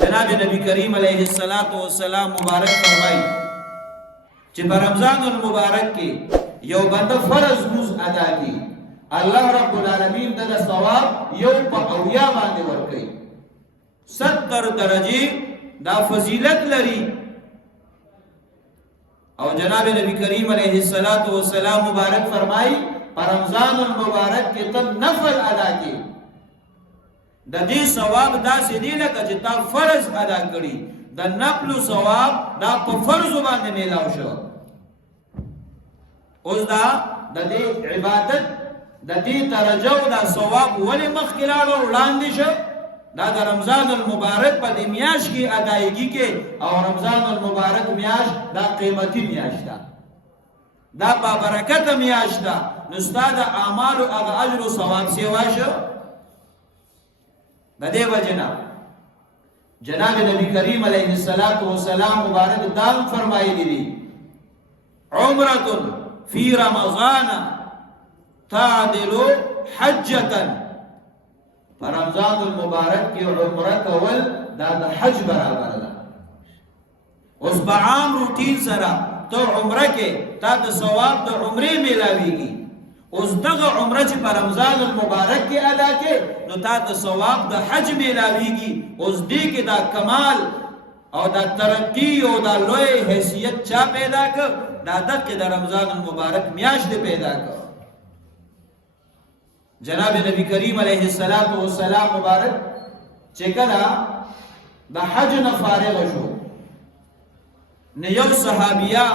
جناب نبی کریم علیہ السلام مبارک فرمائی چې په رمضان المبارک کې یو بنده فرض موز ادا کی الله رب العالمین د ثواب یو په اویا باندې ورکړي 70 درجه دا فضیلت لري او جناب نبی کریم علیہ السلام مبارک فرمائی پر رمضان المبارک کې ته نفل ادا کی د دې ثواب داسې دی لکه چې تا فرض ادا کړي د نفل ثواب دا په فرض باندې میلاو شو اوس دا د دې عبادت د دې درجه او د ثواب ولې مخکې لاړو وړاندې شو دا د رمضان المبارک په دې میاشت کې ادایګي کې او رمضان المبارک میاشت دا قیمتي میاشت ده دا با برکت میاشت ده نو ستاسو اعمال او اجر او ثواب سیوا شو د دې وجنا جناب نبی کریم علیه السلام مبارک دام فرمایلی دي عمره فی رمضان تعدل حجه پر رمضان المبارک کی عمره کول دا د حج برابر ده اوس په عام روټین سره ته عمره کې تا د ثواب د عمره میلاویږي اوس دغه عمره چې په رمضان المبارک کې ادا کې نو تا د ثواب د حج میلاویږي اوس دې کې دا کمال او دا ترقی او دا لوی حیثیت چا پیدا کړ دا دغه د رمضان المبارک میاشت پیدا کړ جناب نبی کریم علیہ السلام مبارک چې کله د حج نه فارغ شو نو یو صحابیه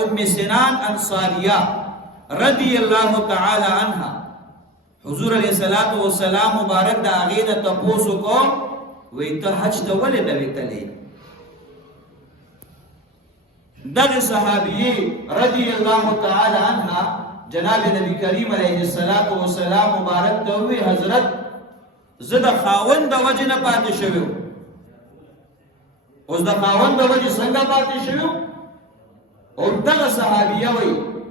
ام سنان انصاریه رضی الله تعالی عنها حضور علیہ السلام مبارک دا غیده تپوسو کو وی ته حج ته ولې نه وتلې دغه صحابیه رضی الله تعالی عنها جناب نبی کریم علیہ السلام مبارک ته وی حضرت زه د خاوند د وجه نه پاتې شوم اوس د خاوند د وجه څنګه پاتې شوم او دغه صحابیه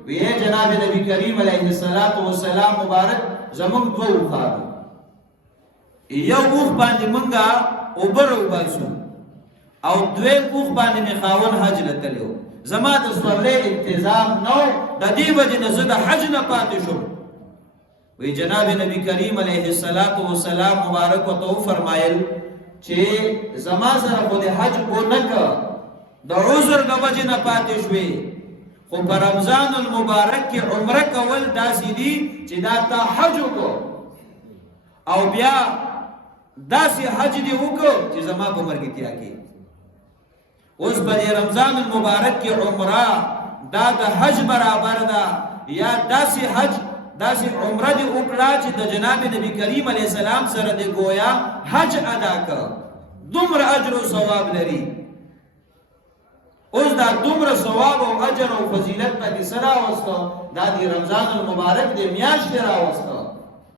وی جناب نبی کریم علیہ السلام مبارک زمون دوه خاطر یو وخت باندې مونږه اوبر وباسو او دوی وخت باندې می خاون حج لتلو زما د سوالې انتظام نو د دې وجه نه زه د حج نه پاتې شوم وی جناب نبی کریم علیہ السلام مبارک وتو فرمایل چې زما سره خو د حج کو نه ک د عذر د وجه نه پاتې شوې خو په رمضان المبارک کې عمره کول داسې دي چې دا ته حج کو او بیا داسې حج دی وکړو چې زما په مرګتیا کې اوس په رمضان المبارک کې عمره دا د حج برابر ده یا داسې حج داسې عمره دی وکړه چې د جناب نبی کریم علیه السلام سره د گویا حج ادا کړ دومره اجر او ثواب لري اوس دا دومره ثواب او اجر او فضیلت په سره واستو دا د رمضان المبارک د میاشتې راوستو